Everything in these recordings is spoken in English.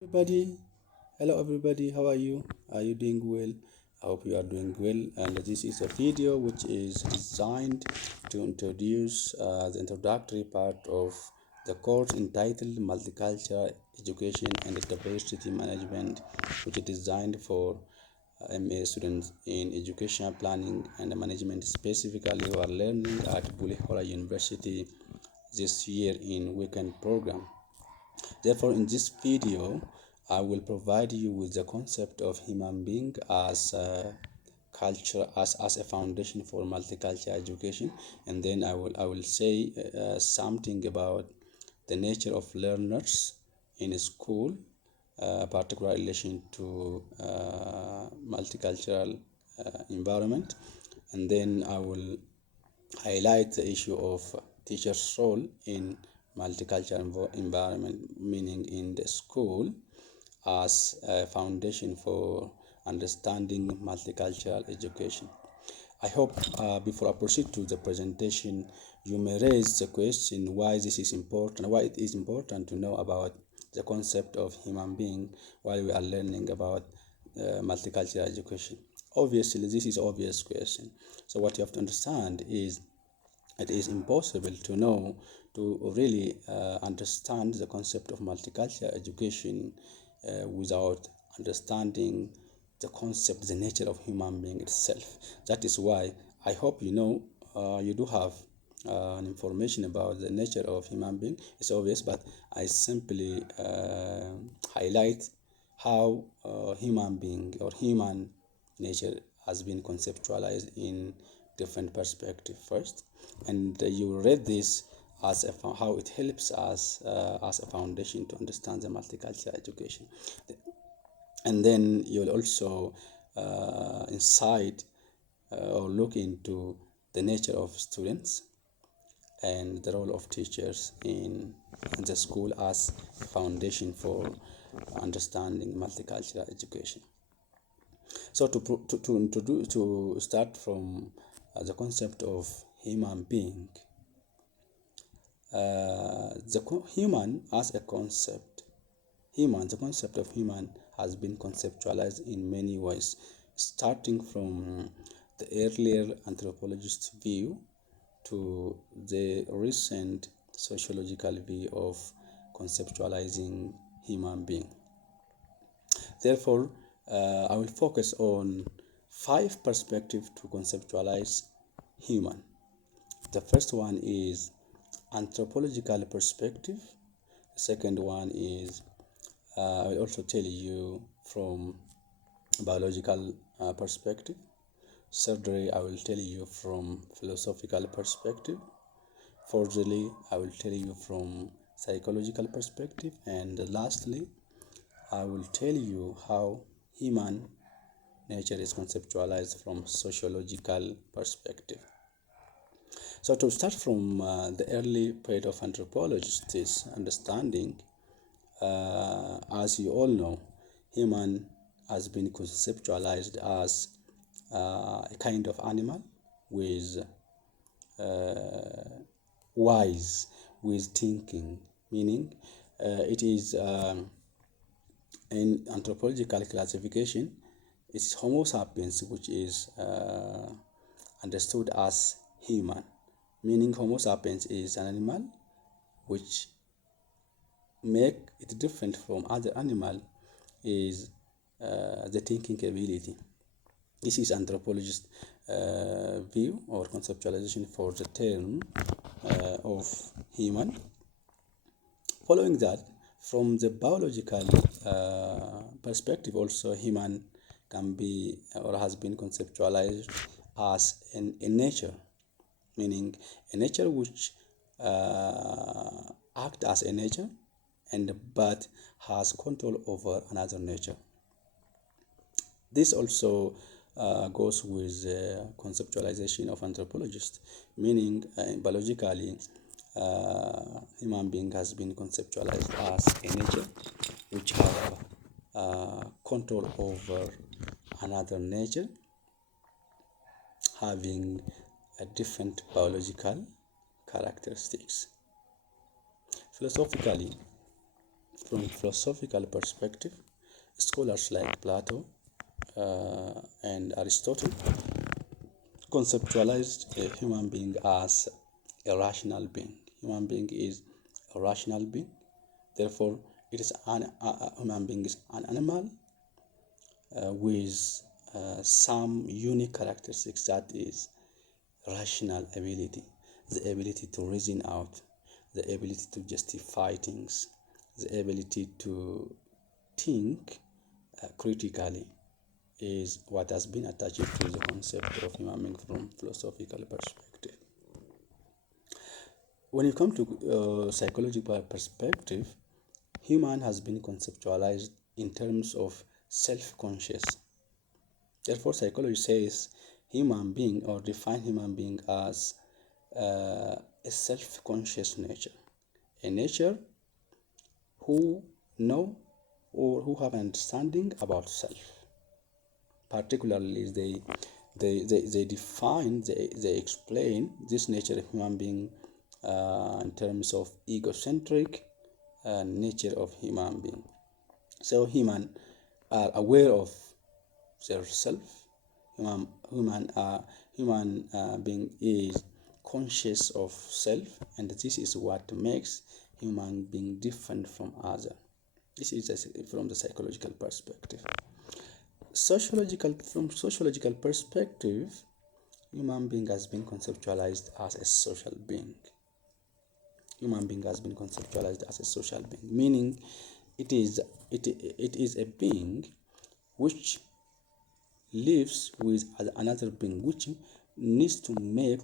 Everybody, hello everybody, how are you? Are you doing well? I hope you are doing well. And this is a video which is designed to introduce the introductory part of the course entitled Multicultural Education and Diversity Management, which is designed for MA students in educational planning and management, specifically who are learning at Bulehora University this year in weekend program. Therefore, in this video, I will provide you with the concept of human being as a culture as a foundation for multicultural education, and then I will say something about the nature of learners in a school, particular relation to multicultural environment, and then I will highlight the issue of teachers' role in multicultural environment, meaning in the school, as a foundation for understanding multicultural education. I hope before I proceed to the presentation, you may raise the question why this is important, why it is important to know about the concept of human being while we are learning about multicultural education. Obviously, this is obvious question. So what you have to understand is it is impossible to know to really understand the concept of multicultural education without understanding the concept, the nature of human being itself. That is why I hope you know you do have information about the nature of human being. It's obvious, but I simply highlight how human being or human nature has been conceptualized in different perspective first, and you read this as how it helps us as a foundation to understand the multicultural education, and then you will also insight or look into the nature of students and the role of teachers in the school as a foundation for understanding multicultural education. So to start from the concept of human being, human as a concept, the concept of human has been conceptualized in many ways, starting from the earlier anthropologist view to the recent sociological view of conceptualizing human being. Therefore, I will focus on 5 perspectives to conceptualize human. The first one is anthropological perspective. The second one is I will also tell you from biological perspective. Thirdly, I will tell you from philosophical perspective. Fourthly, I will tell you from psychological perspective. And lastly, I will tell you how human nature is conceptualized from sociological perspective. So to start from the early period of anthropologists' understanding, as you all know, human has been conceptualized as a kind of animal with wise, with thinking, meaning it is in anthropological classification, it's Homo sapiens, which is understood as human, meaning Homo sapiens is an animal which make it different from other animal is the thinking ability. This is anthropologist view or conceptualization for the term of human. Following that, from the biological perspective, also human can be or has been conceptualized as in nature, meaning a nature which act as a nature and but has control over another nature. This also goes with conceptualization of anthropologists, meaning biologically, human being has been conceptualized as a nature which have control over another nature, having a different biological characteristics. Philosophically, From philosophical perspective, scholars like Plato and Aristotle conceptualized a human being as a rational being. Human being is a rational being. Therefore, it is a human being is an animal with some unique characteristics, that is rational ability, the ability to reason out, the ability to justify things, the ability to think critically is what has been attached to the concept of human being from philosophical perspective. When you come to psychological perspective, human has been conceptualized in terms of self-conscious. Therefore, psychology says human being or define human being as a self-conscious nature, a nature who know or who have understanding about self. Particularly, they define, they explain this nature of human being in terms of egocentric nature of human being. So human are aware of their self. Human being is conscious of self, and this is what makes human being different from other. This is from the psychological perspective. From sociological perspective, human being has been conceptualized as a social being. Human being has been conceptualized as a social being, meaning it is a being which lives with another being, which needs to make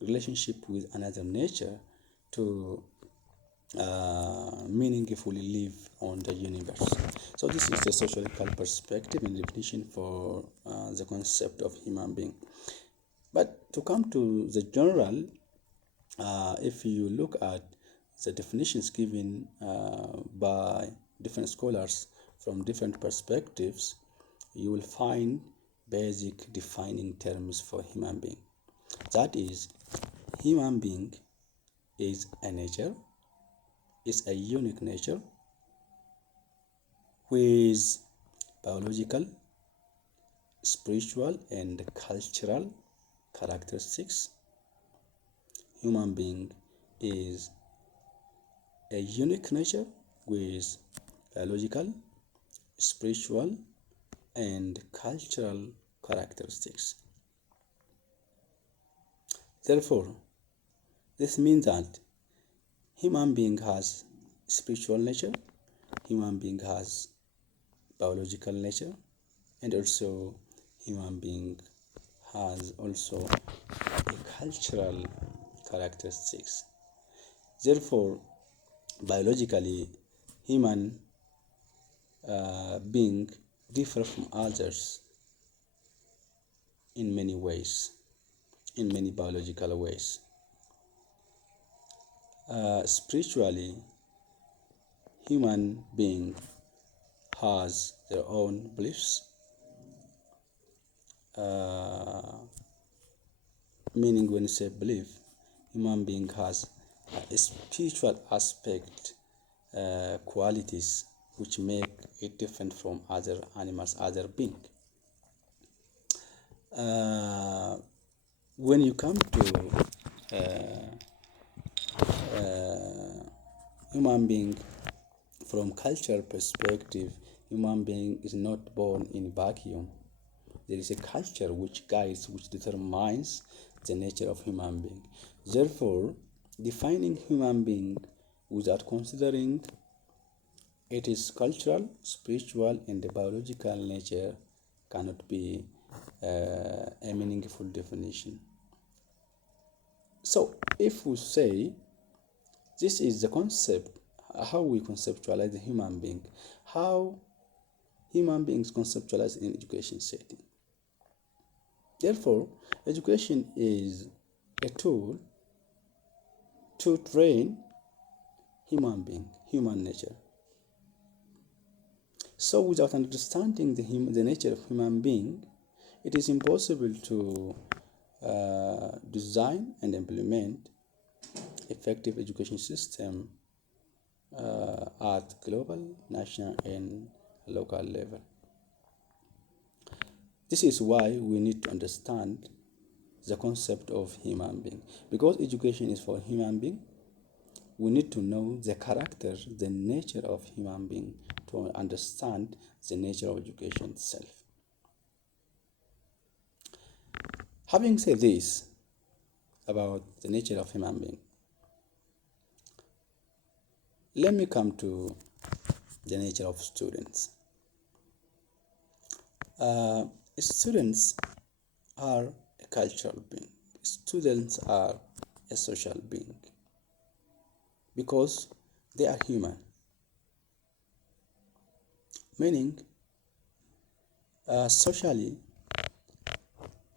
relationship with another nature to meaningfully live on the universe. So this is the sociological perspective and definition for the concept of human being. But to come to the general, if you look at the definitions given by different scholars from different perspectives, you will find basic defining terms for human being. That is, human being is a nature, is a unique nature with biological, spiritual, and cultural characteristics. Human being is a unique nature with biological, spiritual, and cultural characteristics. Therefore, this means that human being has spiritual nature, human being has biological nature, and also human being has also a cultural characteristics. Therefore, biologically, human being differ from others in many ways, in many biological ways. Spiritually, human being has their own beliefs, meaning when you say belief, human being has a spiritual aspect, qualities which make it different from other animals, other beings. When you come to human being from cultural perspective, human being is not born in vacuum. There is a culture which guides, which determines the nature of human being. Therefore, defining human being without considering its cultural, spiritual, and biological nature cannot be a meaningful definition. So, if we say this is the concept, how we conceptualize the human being, how human beings conceptualized in education setting. Therefore, education is a tool to train human being, human nature. So without understanding the nature of human being, it is impossible to design and implement effective education system at global, national, and local level. This is why we need to understand the concept of human being. Because education is for human being, we need to know the character, the nature of human being to understand the nature of education itself. Having said this about the nature of human being, let me come to the nature of students. Students are a cultural being. Students are a social being because they are human. Meaning, socially,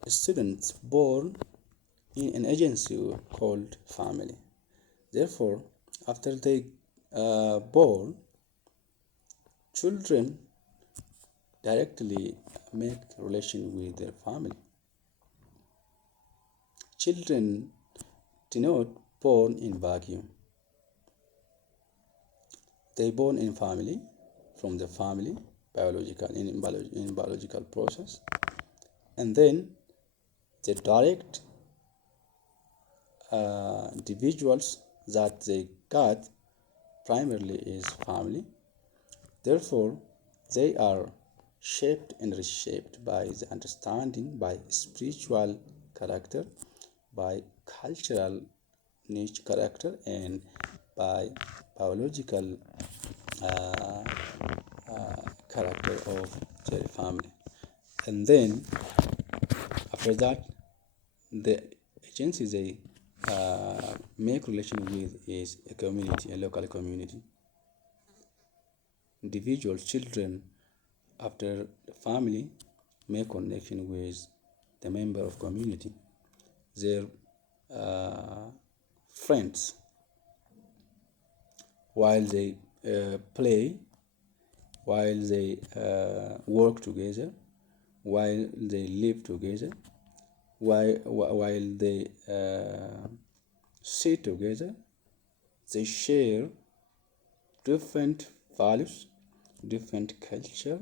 students born in an agency called family. Therefore, after they born, children directly make relation with their family. Children do not born in vacuum. They born in family, from the family, in biological process, and then the direct individuals that they got primarily is family. Therefore, they are shaped and reshaped by the understanding, by spiritual character, by cultural niche character, and by biological uh, character of their family. And then after that, the agency they make relation with is a community, a local community. Individual children after the family make connection with the member of community, their friends, while they play, while they work together, while they live together, while they sit together, they share different values, different culture,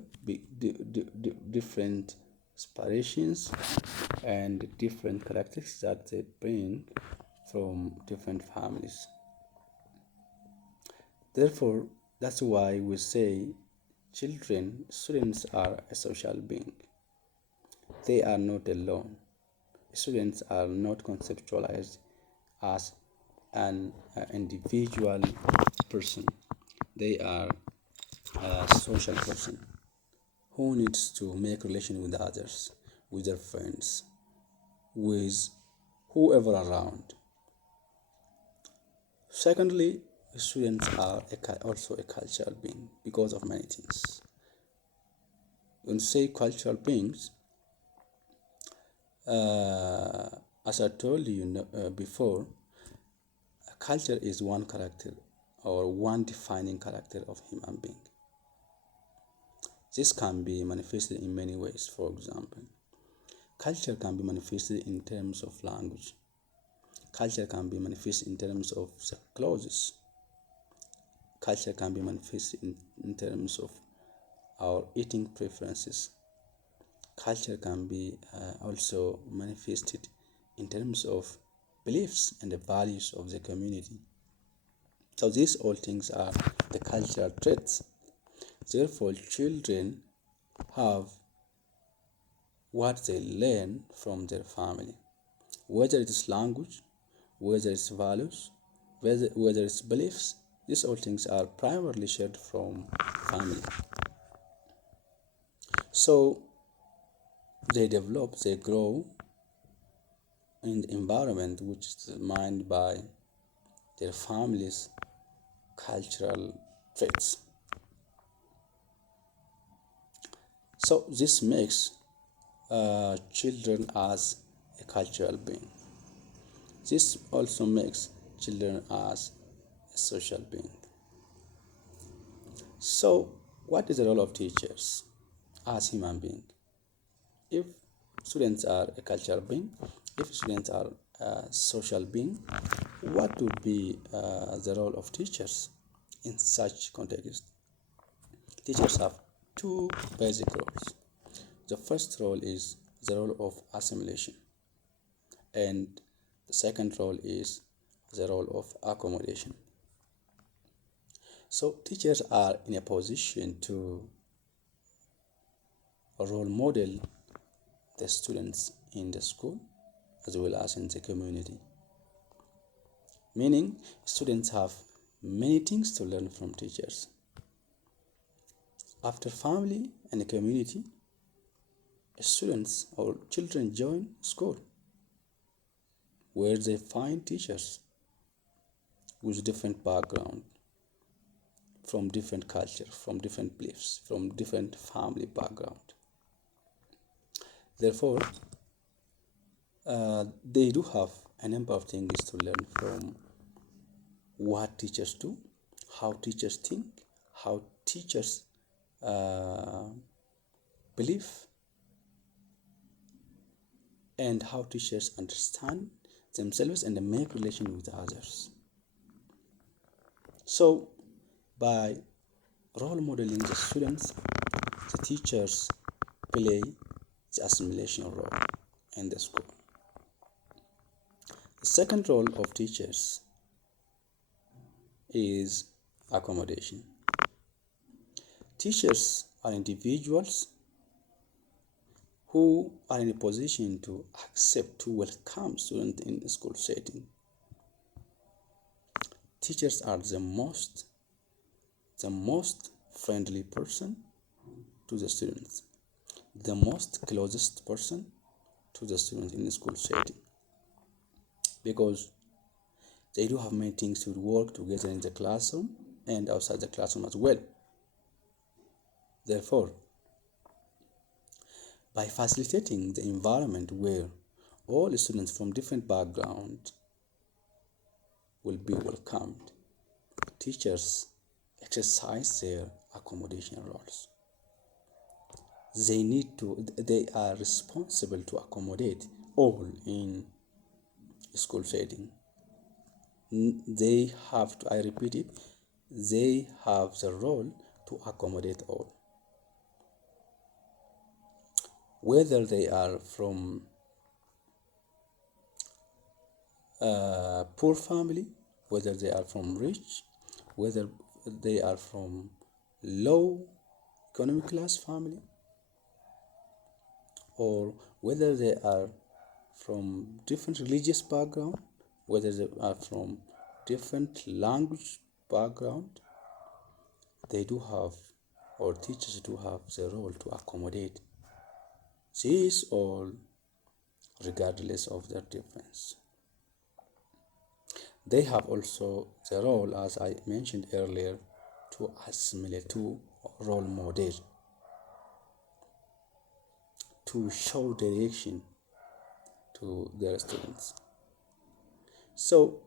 different aspirations, and different characteristics that they bring from different families. Therefore, that's why we say students are a social being. They are not alone. Students are not conceptualized as an individual person. They are a social person who needs to make relation with others, with their friends, with whoever around. Secondly, students are also a cultural being because of many things. When you say cultural beings, as I told you before, culture is one character or one defining character of human being. This can be manifested in many ways. For example, culture can be manifested in terms of language. Culture can be manifested in terms of the clothes. Culture can be manifested in terms of our eating preferences. Culture can be also manifested in terms of beliefs and the values of the community. So these all things are the cultural traits. Therefore, children have what they learn from their family, whether it is language, whether it's values, whether it's beliefs. These all things are primarily shared from family. So they develop, they grow in the environment which is determined by their family's cultural traits. So this makes children as a cultural being. This also makes children as a social being. So, what is the role of teachers as human beings? If students are a cultural being, if students are a social being, what would be the role of teachers In such context, teachers have two basic roles. The first role is the role of assimilation, and the second role is the role of accommodation. So teachers are in a position to role model the students in the school as well as in the community. Meaning, students have many things to learn from teachers. After family and the community, students or children join school where they find teachers with different background, from different culture, from different beliefs, from different family background. Therefore, they do have a number of things to learn from what teachers do, how teachers think, how teachers believe, and how teachers understand themselves and make relation with others. So, by role modeling the students, the teachers play the assimilation role in the school. The second role of teachers is accommodation. Teachers are individuals who are in a position to accept, to welcome students in a school setting. Teachers are the most friendly person to the students, the most closest person to the students in the school setting, because they do have many things to work together in the classroom and outside the classroom as well. Therefore, by facilitating the environment where all students from different backgrounds will be welcomed, teachers exercise their accommodation roles. They are responsible to accommodate all in school setting. They have to, I repeat it, they have the role to accommodate all. Whether they are from poor family, whether they are from rich, whether they are from low economic class family, or whether they are from different religious background, whether they are from different language background, they do have, or teachers do have the role to accommodate these all regardless of their difference. They have also the role, as I mentioned earlier, to assimilate, to role model, to show direction to their students. So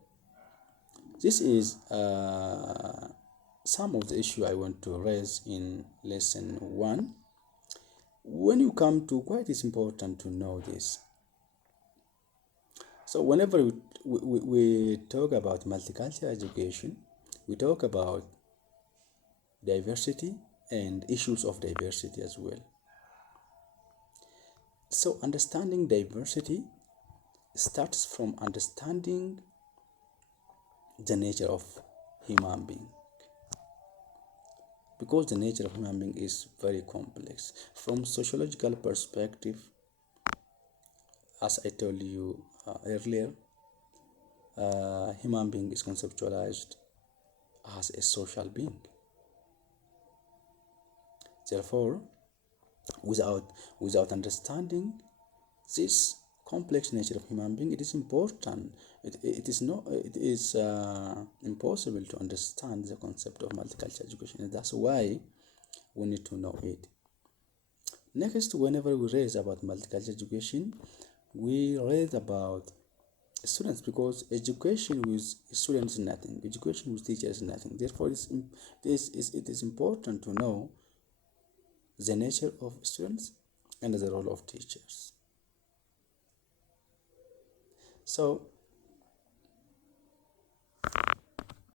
this is some of the issue I want to raise in lesson 1. When you come to quite, it's important to know this. So whenever we talk about multicultural education, we talk about diversity and issues of diversity as well. So understanding diversity starts from understanding the nature of human being, because the nature of human being is very complex. From sociological perspective, as I told you earlier, human being is conceptualized as a social being. Therefore, without understanding this complex nature of human being, it is important. It is impossible to understand the concept of multicultural education, and that's why we need to know it. Next, whenever we raise about multicultural education, we raise about students, because education with students is nothing, education with teachers is nothing. Therefore, it is important to know the nature of students and the role of teachers. So